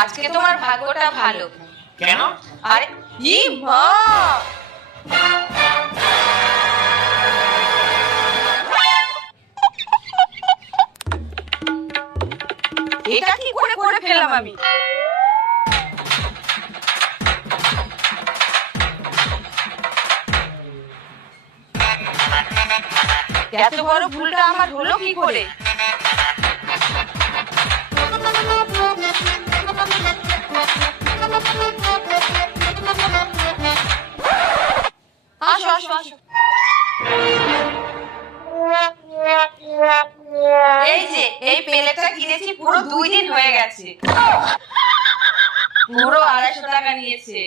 আজকে তোমার ভাগ্যটা ভালো। কেন? আরে ই মা, এটা কি করে করে ফেললাম আমি? এত বড় ভুলটা আমার হলো কি করে? আসো আসো আসো, এই যে এই প্লেটটা কিনেছি, পুরো 2 দিন হয়ে গেছে, পুরো 250 টাকা নিয়েছে।